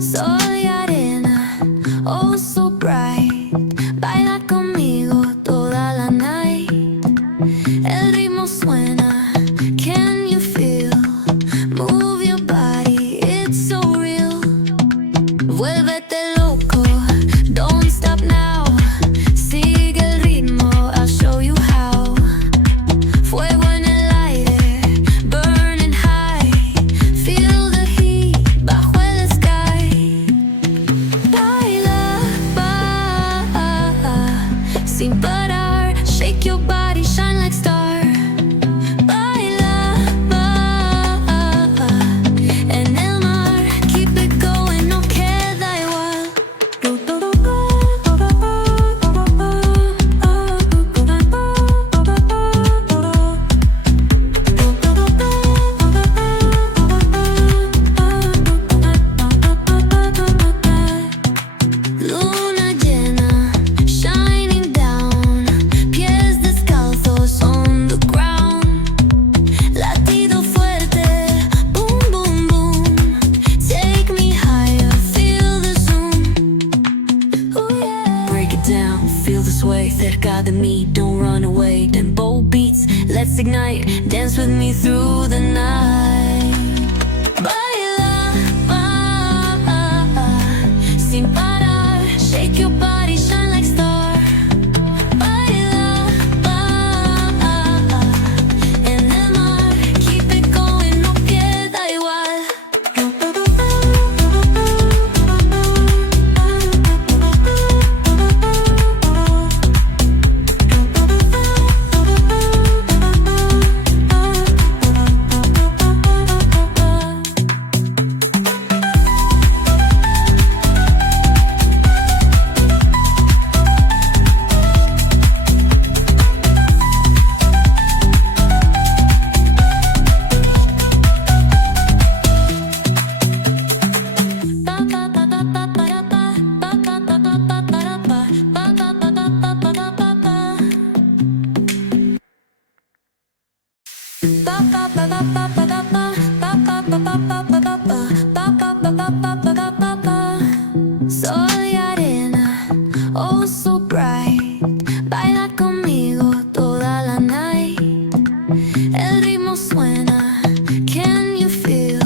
Soy arena, oh so bright. Baila conmigo toda la night. El ritmo suena, can you feel? Move your body, it's so real. Vuélvete loco, don't stop now. Sigue el ritmo, I'll show you how. Fuego en el aire, burning high. Feel the heat bajo el sky. Baila, sin parar. Shake your body, shine like star. Baila, en el mar. Keep it going, no queda igual. Luna llena, shining down. Pies descalzos on the ground. Latido fuerte, boom, boom, boom. Take me higher, feel the zoom. Ooh, yeah. Break it down, feel the sway. Cerca de mí, don't run away. Tempo beats, let's ignite. Dance with me through the night. Baila, sin parar. Shake your body, shine like star. Baila, en el mar. Keep it going, no queda igual. Soy arena, oh so bright. Baila conmigo toda la night. El ritmo suena, can you feel?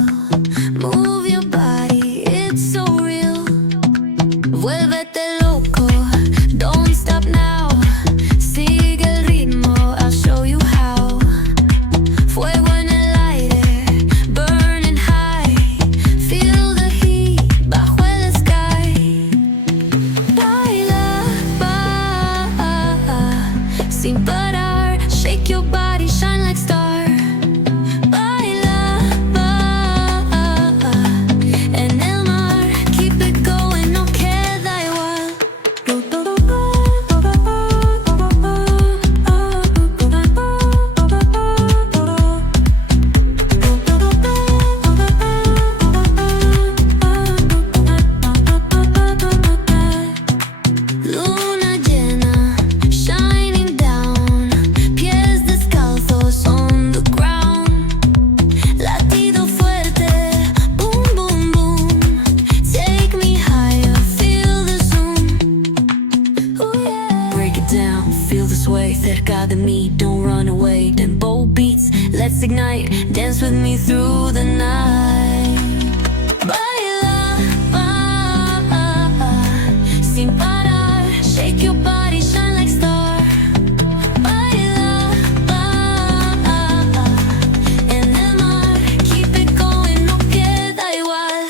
Move your body, it's so real. Vuélvete loco, don't stop now. Sigue el ritmo, I'll show you how. Fuego en el aire, burning high. Feel the heat bajo el sky. Baila, sin parar. Shake your body, shine like star. Baila, en el mar. Keep it going, no queda igual. Luna llena, shining down. Pies descalzos on the ground. Latido fuerte, boom, boom, boom. Take me higher, feel the zoom. Ooh, yeah. Break it down, feel the sway. Cerca de mí, don't run away. Tempo beats, let's ignite. Dance with me through the night. Baila, sin parar. Shake your body, shine like star. Baila, en el mar. Keep it going, no queda igual.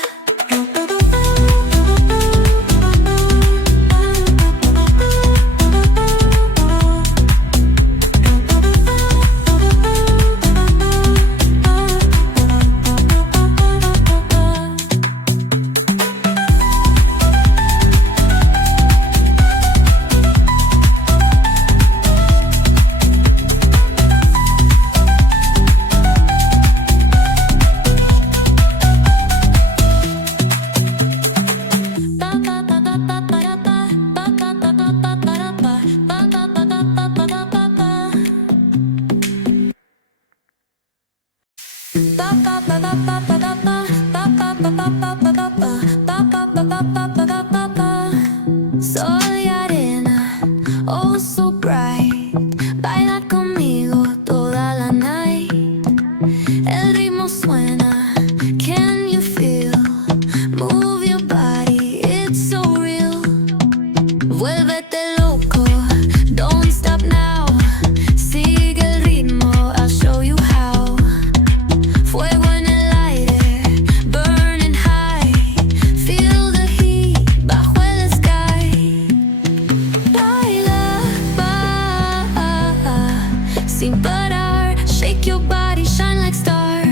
sin parar. Shake your body, shine like star.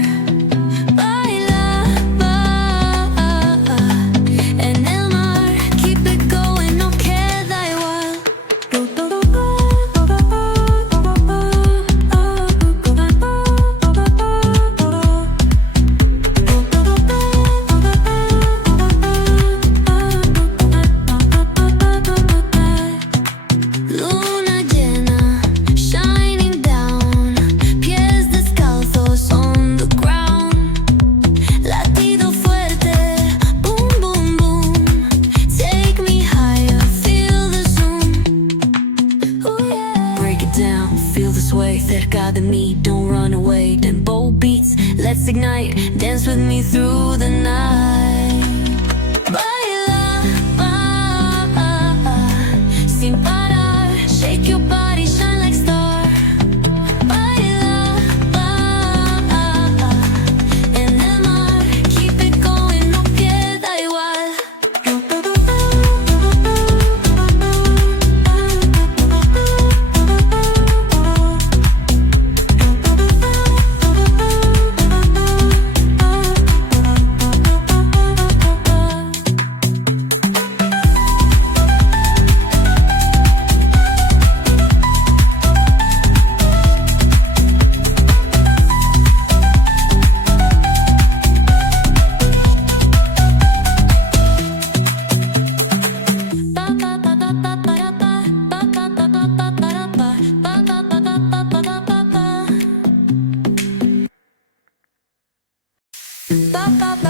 Baila, en el mar. Keep it going, no queda igual. Luna llena, shining down. Pies descalzos on the ground. Latido fuerte, boom, boom, boom. Take me higher, feel the zoom. Oh yeah. Break it down, feel the sway. Cerca de mí, don't run away. Tempo beats, let's ignite. Dance with me through the night. Baila, sin parar. Shake your body, shine like star. Baila, en el mar. Keep it going, no queda igual. Ba ba ba